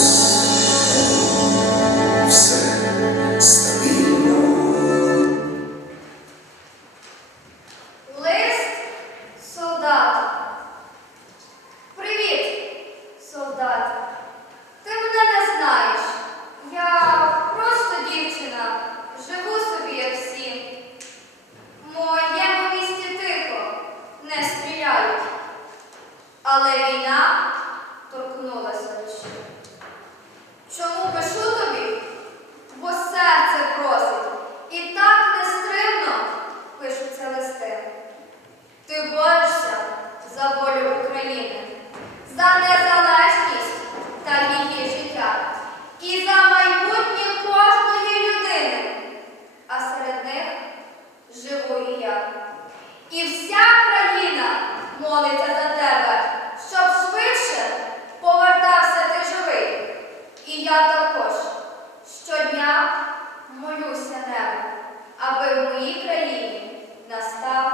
Deus. моїй країні настав.